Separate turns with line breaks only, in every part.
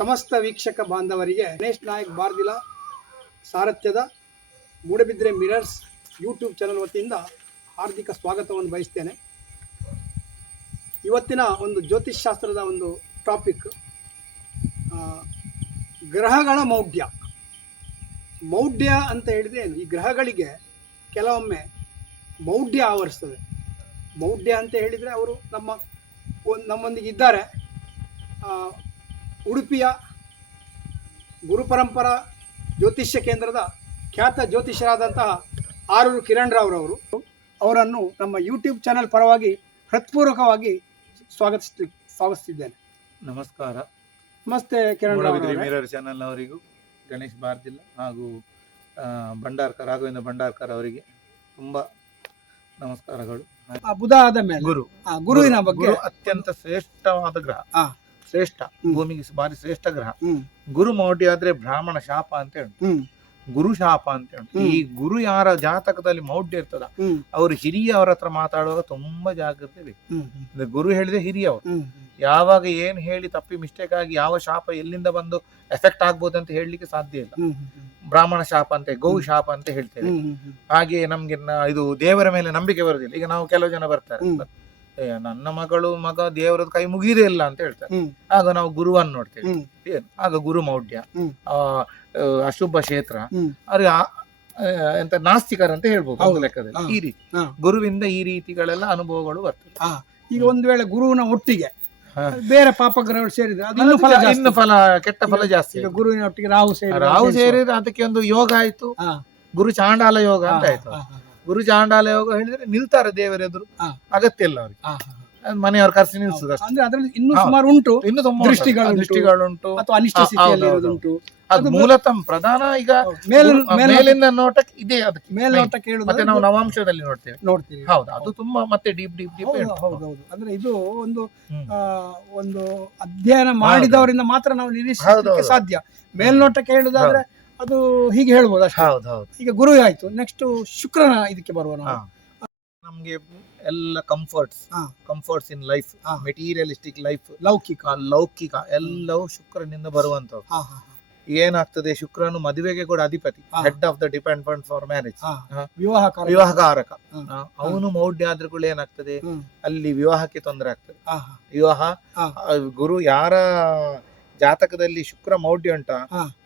ಸಮಸ್ತ ವೀಕ್ಷಕ ಬಾಂಧವರಿಗೆ ಗಣೇಶ್ ನಾಯಕ್ ಬಾರ್ದಿಲ ಸಾರಥ್ಯದ ಮೂಡಬಿದ್ರೆ ಮಿರರ್ಸ್ ಯೂಟ್ಯೂಬ್ ಚಾನಲ್ ವತಿಯಿಂದ ಹಾರ್ದಿಕ ಸ್ವಾಗತವನ್ನು ಬಯಸ್ತೇನೆ. ಇವತ್ತಿನ ಒಂದು ಜ್ಯೋತಿಷ್ ಶಾಸ್ತ್ರದ ಒಂದು ಟಾಪಿಕ್ ಗ್ರಹಗಳ ಮೌಢ್ಯ. ಮೌಢ್ಯ ಅಂತ ಹೇಳಿದ್ರೆ ಈ ಗ್ರಹಗಳಿಗೆ ಕೆಲವೊಮ್ಮೆ ಮೌಢ್ಯ ಆವರಿಸ್ತದೆ. ಮೌಢ್ಯ ಅಂತ ಹೇಳಿದರೆ ಅವರು ನಮ್ಮ ನಮ್ಮೊಂದಿಗೆ ಇದ್ದಾರೆ. ಉಡುಪಿಯ ಗುರುಪರಂಪರಾ ಜ್ಯೋತಿಷ್ಯ ಕೇಂದ್ರದ ಖ್ಯಾತ ಜ್ಯೋತಿಷ್ಯರಾದಂತಹ ಆರೂರು ಕಿರಣ್ ರಾವ್ರವರು ಅವರನ್ನು ನಮ್ಮ ಯೂಟ್ಯೂಬ್ ಚಾನೆಲ್ ಪರವಾಗಿ ಹೃತ್ಪೂರ್ವಕವಾಗಿ ಸ್ವಾಗತಿಸ್ತಿ ಸ್ವಾಗತಿಸಿದ್ದೇನೆ
ನಮಸ್ಕಾರ.
ನಮಸ್ತೆ ಕಿರಣ್.
ಮಿರರ್ ಚಾನೆಲ್ ಅವರಿಗೂ ಗಣೇಶ್ ಬಾರ್ದಿಲ್ಲ ಹಾಗೂ ಭಂಡಾರ್ಕರ್ ರಾಘವೇಂದ್ರ ಭಂಡಾರ್ಕರ್ ಅವರಿಗೆ ತುಂಬಾ ನಮಸ್ಕಾರಗಳು.
ಬುಧ ಆದ ಮೇಲೆ
ಗುರು.
ಆ, ಗುರುವಿನ ಬಗ್ಗೆ
ಅತ್ಯಂತ ಶ್ರೇಷ್ಠವಾದ ಗ್ರಹ. ಶ್ರೇಷ್ಠ ಭೂಮಿಗೆ ಭಾರಿ ಶ್ರೇಷ್ಠ ಗ್ರಹ. ಗುರು ಮೌಢ್ಯ ಆದ್ರೆ ಬ್ರಾಹ್ಮಣ ಶಾಪ ಅಂತ ಉಂಟು ಗುರು ಶಾಪ ಅಂತ ಉಂಟು ಈ ಗುರು ಯಾರ ಜಾತಕದಲ್ಲಿ ಮೌಢ್ಯ ಇರ್ತದ ಅವರು ಅವ್ರ ಹತ್ರ ಮಾತಾಡುವಾಗ ತುಂಬಾ ಜಾಗ್ರತೆ ಬೇಕು. ಗುರು ಹೇಳಿದ್ರೆ ಹಿರಿಯವರು.
ಅವ್ರು
ಯಾವಾಗ ಏನ್ ಹೇಳಿ ತಪ್ಪಿ ಮಿಸ್ಟೇಕ್ ಆಗಿ ಯಾವ ಶಾಪ ಎಲ್ಲಿಂದ ಬಂದು ಎಫೆಕ್ಟ್ ಆಗ್ಬೋದು ಅಂತ ಹೇಳಲಿಕ್ಕೆ ಸಾಧ್ಯ ಇಲ್ಲ. ಬ್ರಾಹ್ಮಣ ಶಾಪ ಅಂತ ಗೌ ಶಾಪ ಅಂತ ಹೇಳ್ತೇವೆ. ಹಾಗೆ ನಮ್ಗೆ ಇದು ದೇವರ ಮೇಲೆ ನಂಬಿಕೆ ಬರುದಿಲ್ಲ. ಈಗ ನಾವು ಕೆಲವು ಜನ ಬರ್ತಾರೆ. ಏ, ನನ್ನ ಮಗಳು ಮಗ ದೇವರದ್ದು ಕೈ ಮುಗಿದೇ ಇಲ್ಲ ಅಂತ ಹೇಳ್ತಾರೆ. ಆಗ ನಾವು ಗುರುವನ್ನು ನೋಡ್ತೇವೆ. ಏನು? ಆಗ ಗುರು ಮೌಢ್ಯ ಅಶುಭ ಕ್ಷೇತ್ರ ಅವ್ರಿಗೆ ಎಂತ ನಾಸ್ತಿಕರ ಅಂತ ಹೇಳ್ಬೋದು ಒಂದು ಲೆಕ್ಕದಲ್ಲಿ. ಈ ರೀತಿ. ಗುರುವಿಂದ ಈ ರೀತಿಗಳೆಲ್ಲ ಅನುಭವಗಳು ಬರ್ತದೆ
ಈಗ ಒಂದು ವೇಳೆ ಗುರುವಿನ ಒಟ್ಟಿಗೆ. ಬೇರೆ ಪಾಪಗ್ರಹಗಳು ಸೇರಿದ್ರೆ ಅದು ಇನ್ನೂ ಫಲ
ಇನ್ನು ಫಲ ಕೆಟ್ಟ ಫಲ ಜಾಸ್ತಿ.
ಈಗ ಗುರುವಿನ ಒಟ್ಟಿಗೆ ರಾಹು ಸೇರಿ
ರಾಹು ಸೇರಿದ್ರೆ ಅದಕ್ಕೆ ಒಂದು ಯೋಗ ಆಯ್ತು. ಗುರು ಚಾಂಡಾಲ ಯೋಗ ಅಂತ ಆಯ್ತು.
ಹಾ, ಹಾ,
ಗುರು ಚಾಂಡಾಲ ಯೋಗ ಹೇಳಿದ್ರೆ ನಿಲ್ತಾರೆ ದೇವರ ಎದುರು. ಅಗತ್ಯ ಇಲ್ಲ ಅವ್ರಿಗೆ. ಮನೆಯವ್ರ ಖರ್ಚು
ಹಾ.
ನಿಲ್ಸುದು
ಅಂದ್ರೆ ಅದರಲ್ಲಿ ಇನ್ನೂ ಸುಮಾರು ಉಂಟು.
ಇನ್ನು ತುಂಬಾ
ದೃಷ್ಟಿಗಳುಂಟು. ಅಥವಾ ಅನಿಷ್ಟ
ಹಾ,
ಸ್ಥಿತಿಯಲ್ಲಿ ಇರೋದುಂಟು
ಅದು ಮೂಲತಃ ಪ್ರಧಾನ ಈಗ
ಮೇಲ್ ಮೇಲ್
ಮೇಲಿಂದ ನೋಟಕ್ಕೆ ಇದೆ ಅದಕ್ಕೆ.
ಮೇಲ್ನೋಟ
ಮತ್ತೆ
ಕೇಳುದು
ನಾವು ನವಾಂಶದಲ್ಲಿ ನೋಡ್ತೇವೆ.
ನೋಡ್ತೀವಿ.
ಹೌದು ಅದು ತುಂಬಾ ಮತ್ತೆ ಡೀಪ್ ಡೀಪ್ ಡೀಪ್
ಹೌದು ಹೌದು ಅಂದ್ರೆ ಇದು ಒಂದು ಆ, ಒಂದು ಅಧ್ಯಯನ ಮಾಡಿದವರಿಂದ ಮಾತ್ರ ನಾವು
ನಿರೀಕ್ಷಿಸೋದಕ್ಕೆ
ನಿರೀಕ್ಷಿಸಲಿಕ್ಕೆ. ಸಾಧ್ಯ. ಮೇಲ್ನೋಟಕ್ಕೆ ಹೇಳುದಾದ್ರೆ ಅದು ಹೀಗೆ ಹೇಳ್ಬೋದು ಅಷ್ಟೇ
ಹೌದು ಹೌದು
ಈಗ ಗುರು ಆಯ್ತು ನೆಕ್ಸ್ಟ್ ಶುಕ್ರನ ಇದಕ್ಕೆ ಬರುವ ನಾವು.
ನಮ್ಗೆ ಎಲ್ಲ ಕಂಫರ್ಟ್ಸ್
ಹಾ.
ಕಂಫರ್ಟ್ಸ್ ಇನ್ ಲೈಫ್
ಹಾ.
ಮೆಟೀರಿಯಲಿಸ್ಟಿಕ್ ಲೈಫ್
ಲೌಕಿಕ
ಲೌಕಿಕ ಎಲ್ಲವೂ ಶುಕ್ರನಿಂದ
ಹಾ ಹಾ
ಏನಾಗ್ತದೆ ಶುಕ್ರನು ಮದುವೆಗೆ ಕೂಡ ಅಧಿಪತಿ
ಹಾ.
Head of the depend for marriage
ಹಾ
ಹಾ.
ವಿವಾಹಕಾರ
ವಿವಾಹಕಾರಕ
ಹಾ.
ಅವನು ಮೌಢ್ಯ ಆದ್ರೆ ಕೂಡ ಏನಾಗ್ತದೆ
ಹ್ಮ್.
ಅಲ್ಲಿ ವಿವಾಹಕ್ಕೆ ತೊಂದರೆ ಆಗ್ತದೆ
ಹಾ ಹಾ
ವಿವಾಹ
ಹಾ.
ಆ, ಗುರು ಯಾರ ಜಾತಕದಲ್ಲಿ ಶುಕ್ರ ಮೌಢ್ಯ ಉಂಟ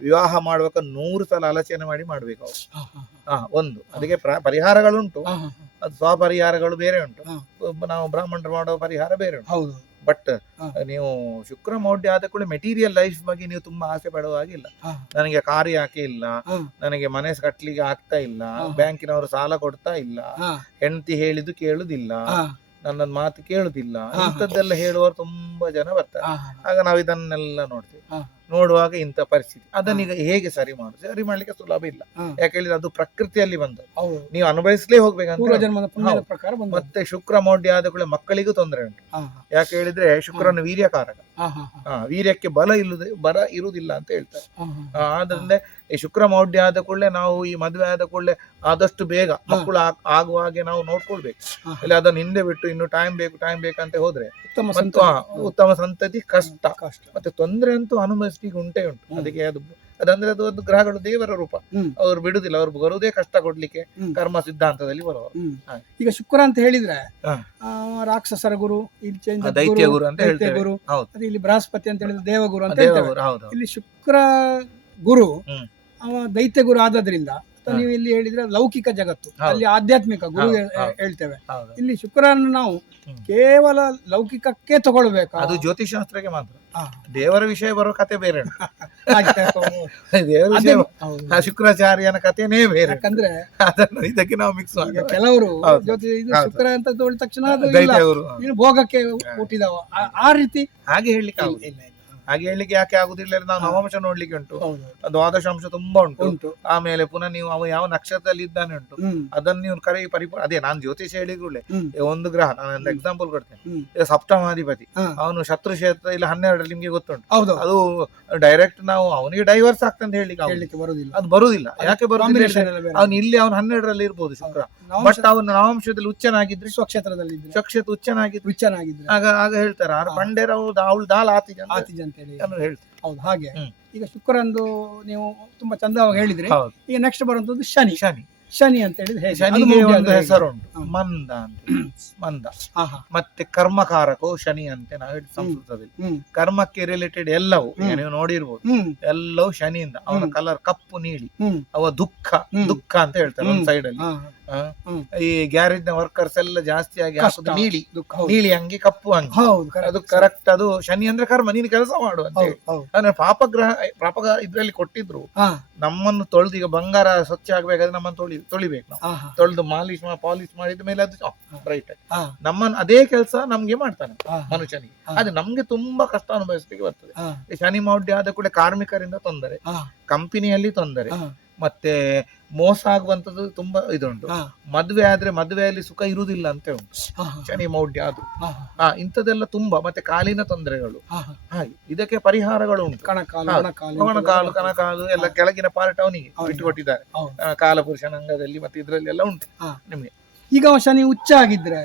ವಿವಾಹ ಮಾಡುವಾಗ ನೂರು ಸಲ ಆಲೋಚನೆ ಮಾಡಿ ಮಾಡ್ಬೇಕು ಅವರು.
ಹಾ
ಒಂದು. ಅದಕ್ಕೆ ಪ್ರ- ಪರಿಹಾರಗಳುಂಟು ಅದು ಸ್ವಪರಿಹಾರಗಳು ಬೇರೆ ಉಂಟು. ನಾವು ಬ್ರಾಹ್ಮಣರು ಮಾಡೋ ಪರಿಹಾರ ಬೇರೆ ಉಂಟು.
ಹೌದು.
ಬಟ್ ನೀವು ಶುಕ್ರ ಮೌಢ್ಯ ಆದ ಕೂಡ ಮೆಟೀರಿಯಲ್ ಲೈಫ್ ಬಗ್ಗೆ ನೀವು ತುಂಬಾ ಆಸೆ ಪಡುವ ಹಾಗಿಲ್ಲ ನನಗೆ ಕಾರ್ ಯಾಕೆ ಇಲ್ಲ? ನನಗೆ ಮನೆ ಕಟ್ಲಿಕ್ಕೆ ಆಗ್ತಾ ಇಲ್ಲ. ಬ್ಯಾಂಕಿನವರು ಸಾಲ ಕೊಡ್ತಾ ಇಲ್ಲ. ಹೆಂಡತಿ ಹೇಳಿದ್ದು ಕೇಳುದಿಲ್ಲ. ನನ್ನ ಮಾತು ಕೇಳುದಿಲ್ಲ.
ಅಂತದ್ದೆಲ್ಲ
ಇಂಥದ್ದೆಲ್ಲ ಹೇಳುವವರು ತುಂಬಾ ಜನ ಬರ್ತಾರೆ. ಆಗ ನಾವು ಇದನ್ನೆಲ್ಲ ನೋಡ್ತೇವೆ. ನೋಡುವಾಗ ಇಂಥ ಪರಿಸ್ಥಿತಿ. ಅದನ್ನ ಈಗ ಹೇಗೆ ಸರಿ ಮಾಡುದು? ಸರಿ ಮಾಡ್ಲಿಕ್ಕೆ ಸುಲಭ ಇಲ್ಲ. ಯಾಕೆ ಹೇಳಿದ್ರೆ ಅದು ಪ್ರಕೃತಿಯಲ್ಲಿ ಬಂದದ್ದು. ನೀವು ಅನುಭವಿಸಲೇ ಹೋಗ್ಬೇಕಂತ ಮತ್ತೆ ಶುಕ್ರ ಮೌಢ್ಯ ಆದ ಕೂಡ ಮಕ್ಕಳಿಗೂ ತೊಂದರೆ ಉಂಟು. ಯಾಕೆ ಹೇಳಿದ್ರೆ ಶುಕ್ರನ ವೀರ್ಯಕಾರಕ. ವೀರ್ಯಕ್ಕೆ ಬಲ ಇಲ್ಲದೆ ಬರ ಇರುವುದಿಲ್ಲ ಅಂತ ಹೇಳ್ತಾರೆ. ಆದ್ರಿಂದ ಈ ಶುಕ್ರ ಮೌಢ್ಯ ಆದ ಕೂಡಲೇ ನಾವು ಈ ಮದುವೆ ಆದ ಕೂಡಲೇ ಆದಷ್ಟು ಬೇಗ ಮಕ್ಕಳು ಆಗ್- ಆಗುವ ಹಾಗೆ ನಾವು ನೋಡ್ಕೊಳ್ಬೇಕು. ಇಲ್ಲ ಅದನ್ನ ಹಿಂದೆ ಬಿಟ್ಟು ಇನ್ನು ಟೈಮ್ ಬೇಕು ಟೈಮ್ ಬೇಕಂತ ಹೋದ್ರೆ
ಉತ್ತಮ
ಸಂತತಿ. ಕಷ್ಟ.
ಕಷ್ಟ.
ಮತ್ತೆ ತೊಂದರೆ ಅಂತೂ ಅನುಭವಿಸ್ಲಿಕ್ಕೆ ಉಂಟೇ ಉಂಟು. ಅದಕ್ಕೆ ಅದು ಅದಂದ್ರೆ ಅದು ಒಂದು ಗ್ರಹಗಳು ದೇವರ ರೂಪ. ಅವರು ಬಿಡುದಿಲ್ಲ ಅವ್ರು ಬರುವುದೇ ಕಷ್ಟ ಕೊಡ್ಲಿಕ್ಕೆ ಕರ್ಮ ಸಿದ್ಧಾಂತದಲ್ಲಿ ಬರೋ
ಹ್ಮ್. ಈಗ ಶುಕ್ರ ಅಂತ ಹೇಳಿದ್ರೆ ರಾಕ್ಷಸರ ಗುರು ಇಲ್ಲಿ ಗುರು,
ಅಂತ
ಗುರು ಅದೇ ಇಲ್ಲಿ ಬೃಹಸ್ಪತಿ ಅಂತ ಹೇಳಿದ್ರೆ ದೇವಗುರು ಅಂತ ಇಲ್ಲಿ ಶುಕ್ರ ಗುರು. ಅವ ದೈತ್ಯ ಗುರು ಆದದ್ರಿಂದ ನೀವು ಇಲ್ಲಿ ಹೇಳಿದ್ರೆ ಲೌಕಿಕ ಜಗತ್ತು. ಅಲ್ಲಿ ಆಧ್ಯಾತ್ಮಿಕ ಗುರು. ಹೇಳ್ತೇವೆ. ಇಲ್ಲಿ ಶುಕ್ರನ್ನು ನಾವು ಕೇವಲ ಲೌಕಿಕಕ್ಕೆ ತಗೊಳ್ಬೇಕು?
ಅದು ಜ್ಯೋತಿಷಾಸ್ತ್ರಕ್ಕೆ ಮಾತ್ರ. ದೇವರ ವಿಷಯ ಬರೋ ಕತೆ ಬೇರೆ. ದೇವರ ವಿಷಯ ಆ ಶುಕ್ರಾಚಾರ್ಯನ ಕಥೆನೇ ಬೇರೆ.
ಯಾಕಂದ್ರೆ
ಅದನ್ನು ಇದಕ್ಕೆ ನಾವು ಮಿಕ್ಸ್
ಆಗ ಕೆಲವರು ಶುಕ್ರ ಅಂತ ತಕ್ಷಣ ಭೋಗಕ್ಕೆ ಹುಟ್ಟಿದವ. ಆ- ರೀತಿ
ಹಾಗೆ ಹೇಳಲಿಕ್ಕೆ
ಇಲ್ಲ.
ಹಾಗೆ ಹೇಳಲಿಕ್ಕೆ ಯಾಕೆ ಆಗುದಿಲ್ಲ ಅಂದ್ರೆ ನಾವು. ನವಾಂಶ ನೋಡ್ಲಿಕ್ಕೆ ಉಂಟು. ದ್ವಾದಶ ಅಂಶ ತುಂಬಾ ಉಂಟು. ಆಮೇಲೆ ಪುನಃ ನೀವು ಅವ ಯಾವ ನಕ್ಷತ್ರದಲ್ಲಿ ಇದ್ದಾನೆ ಉಂಟು. ಅದನ್ನು ನೀವು ಕರೆ ಪರಿಪೂರ್ಣ ಅದೇ ನಾನು ಜ್ಯೋತಿಷ ಹೇಳಿದ್ರುಳ್ಳೆ
ಹ್ಮ್.
ಒಂದು ಗ್ರಹ ನಾನು ಒಂದು ಎಕ್ಸಾಂಪಲ್ ಕೊಡ್ತೇನೆ. ಸಪ್ತಮಾಧಿಪತಿ. ಅವನು ಶತ್ರು ಕ್ಷೇತ್ರ ಇಲ್ಲ ಹನ್ನೆರಡರಲ್ಲಿ ನಿಮ್ಗೆ ಗೊತ್ತುಂಟು. ಅದು ಡೈರೆಕ್ಟ್ ನಾವು ಅವನಿಗೆ ಡೈವರ್ಸ್ ಆಗ್ತಂತ ಅಂತ.
ಹೇಳಲಿಕ್ಕೆ ಬರುದಿಲ್ಲ.
ಅದು ಬರುದಿಲ್ಲ. ಯಾಕೆ ಬರುದಿಲ್ಲ ಅವನು ಇಲ್ಲಿ ಅವನು ಹನ್ನೆರಡರಲ್ಲಿ ಇರ್ಬೋದು ಶುಕ್ರ. ಬಟ್ ಅವನು ನವಾಂಶದಲ್ಲಿ ಉಚ್ಚನಾಗಿದ್ರೆ
ಸ್ವಕ್ಷೇತ್ರದಲ್ಲಿ
ಸ್ವಕ್ಷೇತ್ರ ಉಚ್ಚನಾಗಿದ್ರೆ
ಉಚ್ಚನಾಗಿದ್ರೆ
ಆಗ ಆಗ ಹೇಳ್ತಾರೆ. ಪಂಡೇರ ಅವಳು ದಾಲ್ ಆತಿ ಜನ
ಆತಿಜಂತ ಅಂತೇಳಿ
ಎಲ್ಲರೂ ಹೇಳ್ತಾರೆ.
ಹೌದು ಹಾಗೆ. ಈಗ ಶುಕ್ರಂದು ನೀವು ತುಂಬಾ ಚಂದವಾಗಿ ಹೇಳಿದ್ರಿ.
ಹೌದು.
ಈಗ ನೆಕ್ಸ್ಟ್ ಬರುವಂತದ್ದು ಶನಿ.
ಶನಿ.
ಶನಿ ಅಂತ ಹೇಳಿದ್ರೆ
ಶನಿಗೆ ಒಂದು ಹೆಸರು ಉಂಟು ಮಂದ ಅಂತ. ಮಂದ. ಮತ್ತೆ ಕರ್ಮಕಾರಕವು ಶನಿ ಅಂತ ನಾವು ಹೇಳಿ ಸಂಸ್ಕೃತದಲ್ಲಿ. ಕರ್ಮಕ್ಕೆ ರಿಲೇಟೆಡ್ ಎಲ್ಲವೂ ನೀವು ನೋಡಿರ್ಬೋದು. ಎಲ್ಲವೂ ಶನಿಯಿಂದ. ಅವನ ಕಲರ್ ಕಪ್ಪು ನೀಲಿ. ಅವ ದುಃಖ ದುಃಖ ಅಂತ ಹೇಳ್ತಾರೆ ಒಂದ್ ಸೈಡ್ ಅಲ್ಲಿ. ಈ ಗ್ಯಾರೇಜ್ನ ವರ್ಕರ್ಸ್ ಎಲ್ಲ ಜಾಸ್ತಿ ಆಗಿ. ಹಾಕುದು ನೀಲಿ. ನೀಲಿ ಅಂಗಿ ಕಪ್ಪು ಅಂಗಿ.
ಹೌದು
ಅದು ಕರೆಕ್ಟ್ ಅದು ಶನಿ ಅಂದ್ರೆ ಕರ್ಮ ನೀನು ಕೆಲಸ ಮಾಡು ಅಂತ ಹೇಳಿ. ಅಂದ್ರೆ ಪಾಪಗ್ರಹ ಪಾಪ ಇದ್ರಲ್ಲಿ ಕೊಟ್ಟಿದ್ರು. ನಮ್ಮನ್ನು ತೊಳೆದು ಈಗ ಬಂಗಾರ ಸ್ವಚ್ಛ ಆಗ್ಬೇಕಾದ್ರೆ ನಮ್ಮನ್ನು ತೊಳಿ ತೊಳಿಬೇಕು ನಾವು. ತೊಳೆದು ಮಾಲಿಶ್ ಪಾಲಿಶ್ ಮಾಡಿದ ಮೇಲೆ ಅದು ರೈಟ್
ಹಾ.
ನಮ್ಮನ್ನು ಅದೇ ಕೆಲಸ ನಮ್ಗೆ ಮಾಡ್ತಾನೆ
ಮನುಷ್ಯನಿ
ಮನುಷ್ಯನಿಗೆ. ಅದು ನಮ್ಗೆ ತುಂಬಾ ಕಷ್ಟ ಅನುಭವಿಸ್ಲಿಕ್ಕೆ ಬರ್ತದೆ. ಶನಿ ಮೌಢ್ಯ ಆದ ಕೂಡ ಕಾರ್ಮಿಕರಿಂದ ತೊಂದರೆ. ಕಂಪನಿಯಲ್ಲಿ ತೊಂದರೆ. ಮತ್ತೆ ಮೋಸ ಆಗುವಂತದ್ದು ತುಂಬಾ ಇದುಂಟು. ಮದುವೆ ಆದ್ರೆ ಮದುವೆಯಲ್ಲಿ ಸುಖ ಇರುವುದಿಲ್ಲ ಅಂತ ಉಂಟು. ಶನಿ ಮೌಢ್ಯ ಅದು.
ಹಾ
ಇಂಥದ್ದೆಲ್ಲ ತುಂಬಾ ಮತ್ತೆ ಕಾಲಿನ ತೊಂದರೆಗಳು. ಹಾಗೆ ಇದಕ್ಕೆ ಪರಿಹಾರಗಳು ಉಂಟು
ಕಣಕಾಲು
ಕಣಕಾಲು ಎಲ್ಲ ಕೆಳಗಿನ ಪಾರ್ಟ್ ಅವನಿಗೆ. ಬಿಟ್ಟುಕೊಟ್ಟಿದ್ದಾರೆ. ಕಾಲಪುರುಷನ ಅಂಗದಲ್ಲಿ ಮತ್ತೆ ಇದರಲ್ಲಿ ಎಲ್ಲ ಉಂಟು ನಿಮಗೆ.
ಈಗ ಶನಿ ಉಚ್ಚ ಆಗಿದ್ರೆ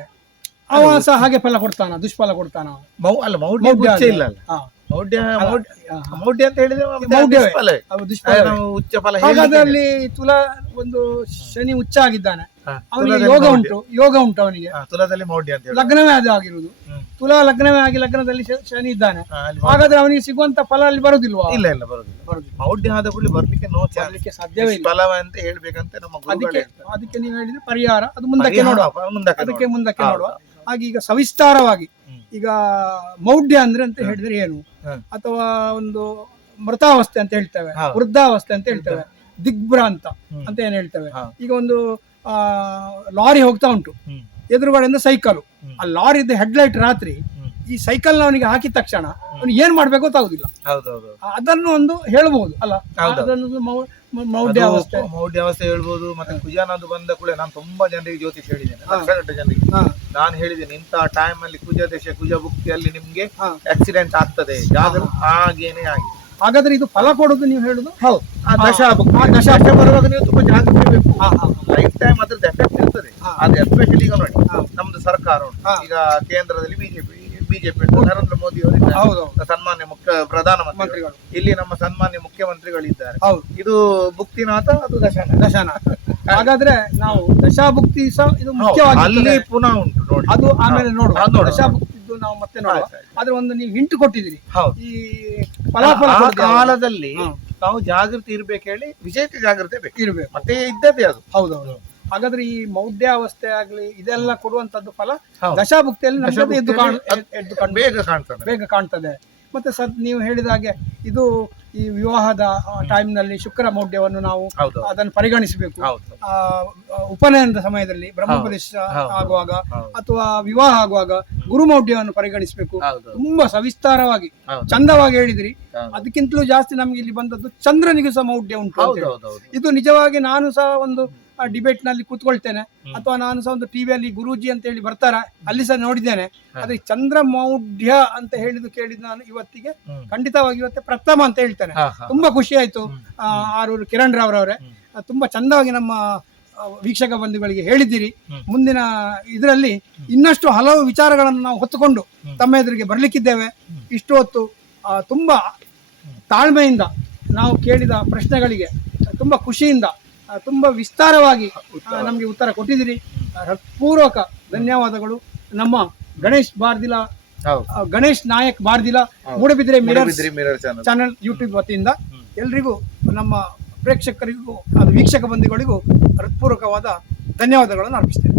ಅವ ಹಾಗೆ ಫಲ ಕೊಡ್ತಾನ ದುಷ್ಫಲ ಕೊಡ್ತಾನ
ಮೌ ಅಲ್ಲ ಮೌಢ್ಯ ಇಲ್ಲ ಅಲ್ಲ. ಮೌಢ್ಯ ಮೌಢ್ಯ ಅಂತ ಹೇಳಿದ್ರೆ
ದುಷ್ಫಲ
ನಾವು ಉಚ್ಚ ಫಲ
ತುಲಾ ಒಂದು ಶನಿ ಉಚ್ಚ ಆಗಿದ್ದಾನೆ. ಅವನಿಗೆ ಯೋಗ ಉಂಟು ಯೋಗ ಉಂಟು ಅವನಿಗೆ.
ತುಲಾದಲ್ಲಿ ಮೌಢ್ಯ ಅಂತ
ಲಗ್ನವೇ ಅದು ಆಗಿರುವುದು. ತುಲಾ ಲಗ್ನವೇ ಆಗಿ ಲಗ್ನದಲ್ಲಿ ಶನಿ ಇದ್ದಾನೆ. ಹಾಗಾದ್ರೆ ಅವನಿಗೆ ಸಿಗುವಂತ ಫಲ ಅಲ್ಲಿ ಬರುದಿಲ್ವಾ?
ಇಲ್ಲ ಇಲ್ಲ ಬರುದಿಲ್ಲ.
ಬರುದಿಲ್ಲ.
ಮೌಢ್ಯ ಆದ ಕೂಡಲೇ ಬರ್ಲಿಕ್ಕೆ ನೋ ಚಾನ್ಸ್
ಬರ್ಲಿಕ್ಕೆ ಸಾಧ್ಯವೇ ಇಲ್ಲ.
ಅಂತ ಹೇಳ್ಬೇಕಂತ ನಮ್ಮ
ಅದಕ್ಕೆ. ಅದಕ್ಕೆ ನೀವು ಹೇಳಿದ್ರೆ ಪರಿಹಾರ. ಅದು ಮುಂದಕ್ಕೆ ನೋಡುವ.
ಮುಂದಕ್ಕೆ
ಅದಕ್ಕೆ ಮುಂದಕ್ಕೆ. ನೋಡುವ. ಹಾಗೆ ಈಗ ಸವಿಸ್ತಾರವಾಗಿ. ಈಗ ಮೌಢ್ಯ ಅಂದ್ರೆ ಅಂತ ಹೇಳಿದ್ರೆ ಏನು? ಅಥವಾ ಒಂದು ಮೃತಾವಸ್ಥೆ ಅಂತ ಹೇಳ್ತೇವೆ. ವೃದ್ಧಾವಸ್ಥೆ ಅಂತ ಹೇಳ್ತೇವೆ. ದಿಗ್ಭ್ರಾಂತ. ಅಂತ ಏನ್ ಹೇಳ್ತೇವೆ? ಈಗ ಒಂದು ಆ, ಲಾರಿ ಹೋಗ್ತಾ ಉಂಟು. ಎದುರುಗಡೆಯಿಂದ ಸೈಕಲ್. ಆ ಲಾರಿದ ಹೆಡ್ಲೈಟ್ ರಾತ್ರಿ. ಈ ಸೈಕಲ್ ಅವನಿಗೆ ಹಾಕಿದ ತಕ್ಷಣ ಅವನು ಏನ್ ಮಾಡ್ಬೇಕು ಗೊತ್ತಾಗುದಿಲ್ಲ.
ಹೌದೌದು.
ಅದನ್ನು ಒಂದು ಹೇಳಬಹುದು ಅಲ್ಲ?
ಹೌದು.
ಅದನ್ನು ಮೌ- ಮೌ- ಮೌಢ್ಯಾವಸ್ಥೆ
ಅದು ಮೌಢ್ಯಾವಸ್ಥೆ ಹೇಳ್ಬೋದು ಮತ್ತೆ ಕುಜಾನದು ಬಂದ ಕೂಡ ನಾನು ತುಂಬಾ ಜನರಿಗೆ ಜ್ಯೋತಿಷ್ ಹೇಳಿದ್ದೇನೆ. ಲಕ್ಷಗಟ್ಟ ಜನರಿಗೆ.
ಹಾ,
ನಾನು ಹೇಳಿದ್ದೇನೆ ಇಂಥ ಟೈಮ್ ಅಲ್ಲಿ ಕುಜ ದೇಶ ಕುಜ ಭುಕ್ತಿಯಲ್ಲಿ ನಿಮ್ಗೆ
ಹಾ.
ಆಕ್ಸಿಡೆಂಟ್ ಆಗ್ತದೆ. ಹಾಗೇನೆ ಆಗಿದೆ.
ಹಾಗಾದ್ರೆ ಇದು ಫಲ ಕೊಡುದು ನೀವು ಹೇಳುದು? ಹೌದು.
ಆ ದಶ
ಆ ದಶ
ಬರುವಾಗ ನೀವು ತುಂಬಾ ಜಾಗ್ರತೆ ಬೇಕು
ಹಾ, ಹಾ,
ಲೈಫ್ ಟೈಮ್ ಅದ್ರದ್ದು ಎಫೆಕ್ಟ್ ಇರ್ತದೆ.
ಹಾ.
ಅದು ಎಸ್ಪೆಷಲಿ ಈಗ ನೋಡಿ. ನಮ್ದು ಸರ್ಕಾರ ಉಂಟು.
ಹಾ.
ಈಗ ಕೇಂದ್ರದಲ್ಲಿ ಬಿಜೆಪಿ ಬಿಜೆಪಿ ನರೇಂದ್ರ ಮೋದಿ ಅವರು ಸನ್ಮಾನ್ಯ ಮುಖ್ಯ ಪ್ರಧಾನಮಂತ್ರಿಗಳು.
ಮಂತ್ರಿಗಳು.
ಇಲ್ಲಿ ನಮ್ಮ ಸನ್ಮಾನ್ಯ ಮುಖ್ಯಮಂತ್ರಿಗಳಿದ್ದಾರೆ.
ಹೌದು.
ಇದು ಭುಕ್ತಿನಾಥ ಅದು ದಶಾನ.
ದಶಾನಾಥ ಹಾಗಾದ್ರೆ ನಾವು ದಶಾಭುಕ್ತಿ ಸಹ ಇದು ಮುಖ್ಯವಾಗಿ
ಅಲ್ಲಿ ಪುನಃ ಉಂಟು ನೋಡಿ.
ಅದು ಆಮೇಲೆ ನೋಡುವ.
ದಶಾಭುಕ್ತಿ.
ದಶಾಭುಕ್ತಿದ್ದು ನಾವು ಮತ್ತೆ ನೋಡುವ. ಆದ್ರೆ ಒಂದು ನೀವು ಹಿಂಟ್ ಕೊಟ್ಟಿದ್ದೀರಿ.
ಹೌದು.
ಈ ಫಲಾಫಲ
ಕಾಲದಲ್ಲಿ. ನಾವು ಜಾಗೃತಿ ಇರ್ಬೇಕು ಹೇಳಿ ವಿಶೇಷ ಜಾಗೃತಿ ಬೇಕು.
ಇರ್ಬೇಕು.
ಮತ್ತೆ ಇದ್ದದ್ದೇ ಅದು.
ಹೌದೌದು ಹಾಗಾದ್ರೆ ಈ ಮೌಢ್ಯಾವಸ್ಥೆ ಆಗ್ಲಿ ಇದೆಲ್ಲ ಕೊಡುವಂತದ್ದು ಫಲ. ದಶಾಭುಕ್ತಿಯಲ್ಲಿ ನಮ್ಗೆ ಎದ್ದು ಕಾಣ್ ಎದ್ದು- ಎದ್ದು ಕಾಣ್
ಬೇಗ ಕಾಣ್ತದೆ.
ಬೇಗ ಕಾಣ್ತದೆ. ಮತ್ತೆ ಸದ್ ನೀವು ಹೇಳಿದ ಹಾಗೆ ಇದು ಈ ವಿವಾಹದ ಟೈಮ್ನಲ್ಲಿ ಶುಕ್ರ ಮೌಢ್ಯವನ್ನು ನಾವು ಅದನ್ನು ಪರಿಗಣಿಸಬೇಕು. ಆ, ಉಪನಯನದ ಸಮಯದಲ್ಲಿ ಬ್ರಹ್ಮೋಪದೇಶ
ಹೌದು.
ಆಗುವಾಗ ಅಥವಾ ವಿವಾಹ ಆಗುವಾಗ ಗುರು ಮೌಢ್ಯವನ್ನು
ಪರಿಗಣಿಸಬೇಕು.
ತುಂಬಾ ಸವಿಸ್ತಾರವಾಗಿ ಚಂದವಾಗಿ ಹೇಳಿದ್ರಿ. ಅದಕ್ಕಿಂತಲೂ ಜಾಸ್ತಿ ನಮ್ಗೆ ಇಲ್ಲಿ ಬಂದದ್ದು ಚಂದ್ರನಿಗೂ ಸಹ ಮೌಢ್ಯ ಉಂಟು ಇದು ನಿಜವಾಗಿ ನಾನು ಸಹ ಒಂದು ಡಿಬೇಟ್ನಲ್ಲಿ ಕೂತ್ಕೊಳ್ತೇನೆ. ಅಥವಾ ನಾನು ಸಹ ಒಂದು ಟಿವಿಯಲ್ಲಿ ಗುರೂಜಿ ಅಂತ ಹೇಳಿ ಬರ್ತಾರೆ. ಅಲ್ಲಿ ಸಹ ನೋಡಿದ್ದೇನೆ.
ಅದೇ
ಆದ್ರೆ ಚಂದ್ರ ಮೌಢ್ಯ ಅಂತ ಹೇಳಿದ್ದು ಕೇಳಿದ್ ನಾನು ಇವತ್ತಿಗೆ. ಖಂಡಿತವಾಗಿ ಇವತ್ತೆ ಪ್ರಥಮ ಅಂತ ಹೇಳ್ತೇನೆ. ತುಂಬಾ ಖುಷಿ ಆಯ್ತು. ಆರೂರು ಕಿರಣ್ ರಾವ್ರವ್ರೆ ಅವರೇ ತುಂಬಾ ಚಂದವಾಗಿ ನಮ್ಮ ವೀಕ್ಷಕ ಬಂಧುಗಳಿಗೆ ಹೇಳಿದ್ದೀರಿ. ಮುಂದಿನ ಇದರಲ್ಲಿ ಇನ್ನಷ್ಟು ಹಲವು ವಿಚಾರಗಳನ್ನು ನಾವು ಹೊತ್ತುಕೊಂಡು ತಮ್ಮ ಎದುರಿಗೆ ಬರಲಿಕ್ಕಿದ್ದೇವೆ. ಇಷ್ಟು ಹೊತ್ತು ಆ, ತುಂಬಾ ತಾಳ್ಮೆಯಿಂದ ನಾವು ಕೇಳಿದ ಪ್ರಶ್ನೆಗಳಿಗೆ ಆ, ತುಂಬಾ ಖುಷಿಯಿಂದ ಆ, ತುಂಬಾ ವಿಸ್ತಾರವಾಗಿ. ನಮಗೆ ಉತ್ತರ ಕೊಟ್ಟಿದ್ದೀರಿ ಹೃತ್ಪೂರ್ವಕ ಧನ್ಯವಾದಗಳು ನಮ್ಮ Ganesh Bardila Ganesh Nayak Bardila. Moodbidri
mirror channel
YouTube ವತಿಯಿಂದ. ಎಲ್ರಿಗೂ ನಮ್ಮ ಪ್ರೇಕ್ಷಕರಿಗೂ ಅದು ವೀಕ್ಷಕ ಬಂಧುಗಳಿಗೂ ಹೃತ್ಪೂರ್ವಕವಾದ ಧನ್ಯವಾದಗಳನ್ನು ಅರ್ಪಿಸ್ತೇನೆ